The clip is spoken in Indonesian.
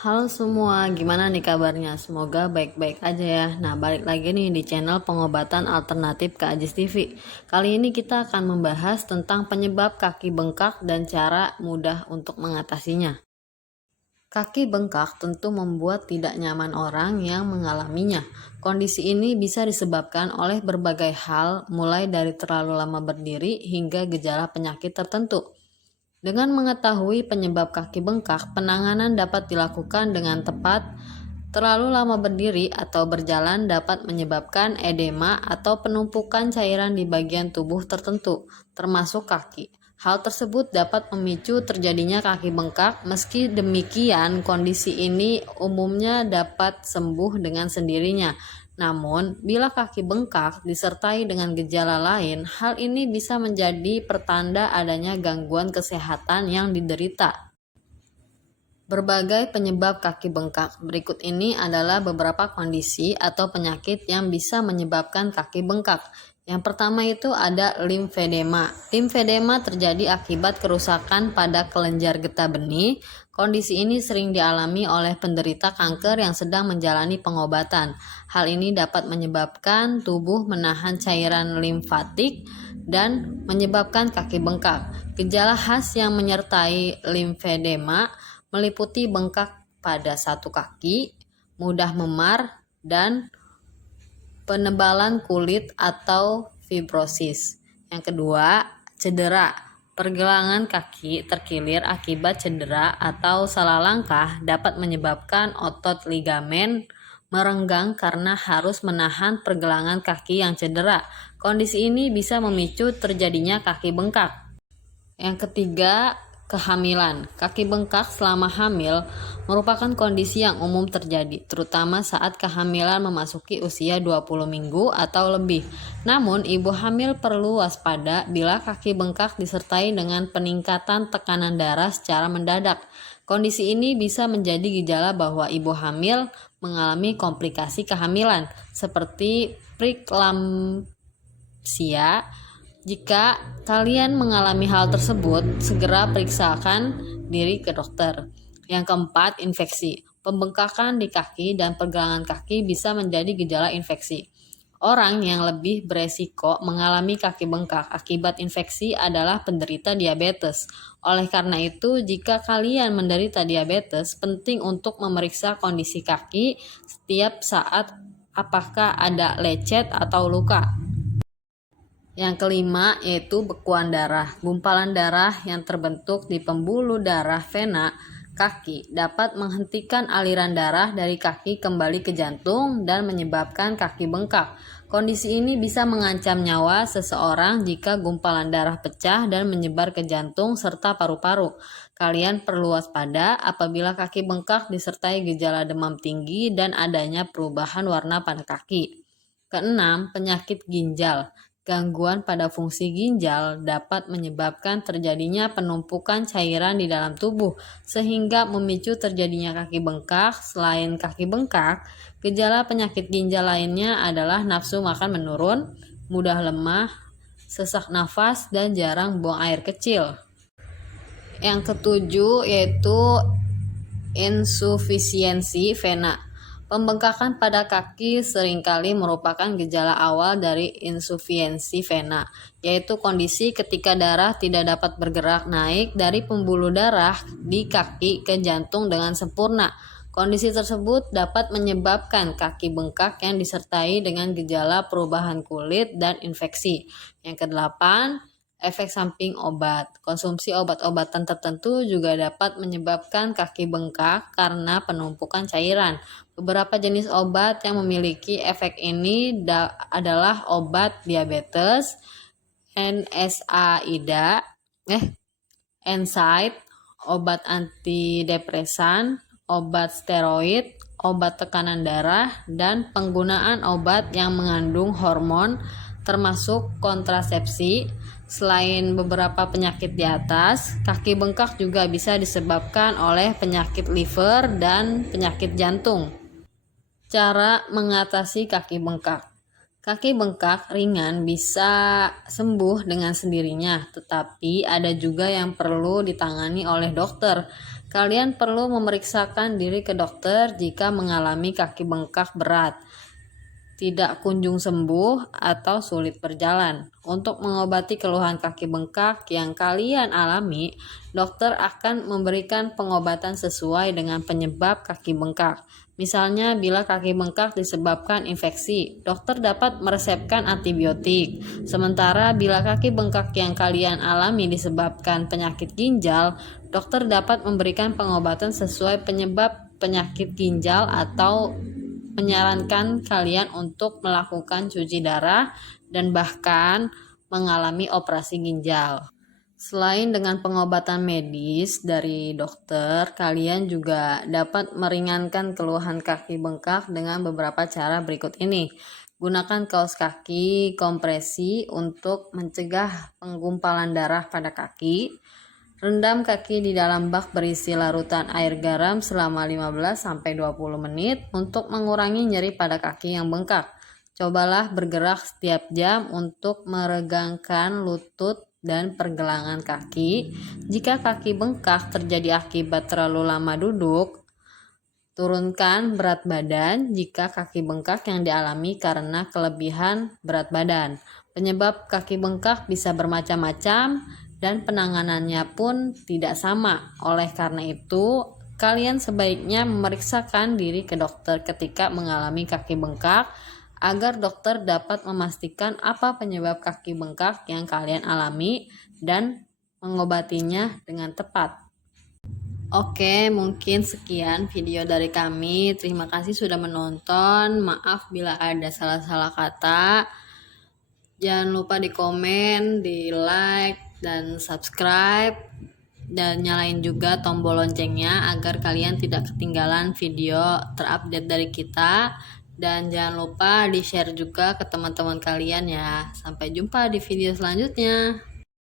Halo semua, gimana nih kabarnya? Semoga baik-baik aja ya. Nah, balik lagi nih di channel pengobatan alternatif ke Ajis TV. Kali ini kita akan membahas tentang penyebab kaki bengkak dan cara mudah untuk mengatasinya. Kaki bengkak tentu membuat tidak nyaman orang yang mengalaminya. Kondisi ini bisa disebabkan oleh berbagai hal, mulai dari terlalu lama berdiri hingga gejala penyakit tertentu. Dengan mengetahui penyebab kaki bengkak, penanganan dapat dilakukan dengan tepat. Terlalu lama berdiri atau berjalan dapat menyebabkan edema atau penumpukan cairan di bagian tubuh tertentu, termasuk kaki. Hal tersebut dapat memicu terjadinya kaki bengkak. Meski demikian, kondisi ini umumnya dapat sembuh dengan sendirinya. Namun, bila kaki bengkak disertai dengan gejala lain, hal ini bisa menjadi pertanda adanya gangguan kesehatan yang diderita. Berbagai penyebab kaki bengkak. Berikut ini adalah beberapa kondisi atau penyakit yang bisa menyebabkan kaki bengkak. Yang pertama itu ada limfedema. Limfedema terjadi akibat kerusakan pada kelenjar getah benih. Kondisi ini sering dialami oleh penderita kanker yang sedang menjalani pengobatan. Hal ini dapat menyebabkan tubuh menahan cairan limfatik dan menyebabkan kaki bengkak. Gejala khas yang menyertai limfedema meliputi bengkak pada satu kaki, mudah memar, dan penebalan kulit atau fibrosis. Yang kedua, cedera. Pergelangan kaki terkilir akibat cedera atau salah langkah dapat menyebabkan otot ligamen merenggang karena harus menahan pergelangan kaki yang cedera. Kondisi ini bisa memicu terjadinya kaki bengkak. Yang ketiga, kehamilan. Kaki bengkak selama hamil merupakan kondisi yang umum terjadi, terutama saat kehamilan memasuki usia 20 minggu atau lebih. Namun, ibu hamil perlu waspada bila kaki bengkak disertai dengan peningkatan tekanan darah secara mendadak. Kondisi ini bisa menjadi gejala bahwa ibu hamil mengalami komplikasi kehamilan, seperti preeklamsia. Jika kalian mengalami hal tersebut, segera periksakan diri ke dokter. Yang keempat, infeksi. Pembengkakan di kaki dan pergelangan kaki bisa menjadi gejala infeksi. Orang yang lebih beresiko mengalami kaki bengkak akibat infeksi adalah penderita diabetes. Oleh karena itu, jika kalian menderita diabetes, penting untuk memeriksa kondisi kaki setiap saat apakah ada lecet atau luka. Yang kelima yaitu bekuan darah. Gumpalan darah yang terbentuk di pembuluh darah vena kaki dapat menghentikan aliran darah dari kaki kembali ke jantung dan menyebabkan kaki bengkak. Kondisi ini bisa mengancam nyawa seseorang jika gumpalan darah pecah dan menyebar ke jantung serta paru-paru. Kalian perlu waspada apabila kaki bengkak disertai gejala demam tinggi dan adanya perubahan warna pada kaki. Keenam, penyakit ginjal. Gangguan pada fungsi ginjal dapat menyebabkan terjadinya penumpukan cairan di dalam tubuh, sehingga memicu terjadinya kaki bengkak. Selain kaki bengkak, gejala penyakit ginjal lainnya adalah nafsu makan menurun, mudah lemah, sesak nafas, dan jarang buang air kecil. Yang ketujuh yaitu insufisiensi vena. Pembengkakan pada kaki seringkali merupakan gejala awal dari insufiensi vena, yaitu kondisi ketika darah tidak dapat bergerak naik dari pembuluh darah di kaki ke jantung dengan sempurna. Kondisi tersebut dapat menyebabkan kaki bengkak yang disertai dengan gejala perubahan kulit dan infeksi. Yang kedelapan, efek samping obat. Konsumsi obat-obatan tertentu juga dapat menyebabkan kaki bengkak karena penumpukan cairan. Beberapa jenis obat yang memiliki efek ini adalah obat diabetes, NSAID, NSAID, obat antidepresan, obat steroid, obat tekanan darah, dan penggunaan obat yang mengandung hormon termasuk kontrasepsi. Selain beberapa penyakit di atas, kaki bengkak juga bisa disebabkan oleh penyakit liver dan penyakit jantung. Cara mengatasi kaki bengkak. Kaki bengkak ringan bisa sembuh dengan sendirinya, tetapi ada juga yang perlu ditangani oleh dokter. Kalian perlu memeriksakan diri ke dokter jika mengalami kaki bengkak berat, tidak kunjung sembuh, atau sulit berjalan. Untuk mengobati keluhan kaki bengkak yang kalian alami, dokter akan memberikan pengobatan sesuai dengan penyebab kaki bengkak. Misalnya, bila kaki bengkak disebabkan infeksi, dokter dapat meresepkan antibiotik. Sementara bila kaki bengkak yang kalian alami disebabkan penyakit ginjal, dokter dapat memberikan pengobatan sesuai penyebab penyakit ginjal atau menyarankan kalian untuk melakukan cuci darah dan bahkan mengalami operasi ginjal. Selain dengan pengobatan medis dari dokter, kalian juga dapat meringankan keluhan kaki bengkak dengan beberapa cara berikut ini. Gunakan kaos kaki kompresi untuk mencegah penggumpalan darah pada kaki. Rendam kaki di dalam bak berisi larutan air garam selama 15-20 menit untuk mengurangi nyeri pada kaki yang bengkak. Cobalah bergerak setiap jam untuk meregangkan lutut dan pergelangan kaki. Jika kaki bengkak terjadi akibat terlalu lama duduk, turunkan berat badan jika kaki bengkak yang dialami karena kelebihan berat badan. Penyebab kaki bengkak bisa bermacam-macam dan penanganannya pun tidak sama. Oleh karena itu, kalian sebaiknya memeriksakan diri ke dokter ketika mengalami kaki bengkak agar dokter dapat memastikan apa penyebab kaki bengkak yang kalian alami dan mengobatinya dengan tepat. Oke, mungkin sekian video dari kami. Terima kasih sudah menonton. Maaf bila ada salah-salah kata. Jangan lupa di komen, di like, dan subscribe. Dan nyalain juga tombol loncengnya agar kalian tidak ketinggalan video terupdate dari kita. Dan jangan lupa di-share juga ke teman-teman kalian ya. Sampai jumpa di video selanjutnya.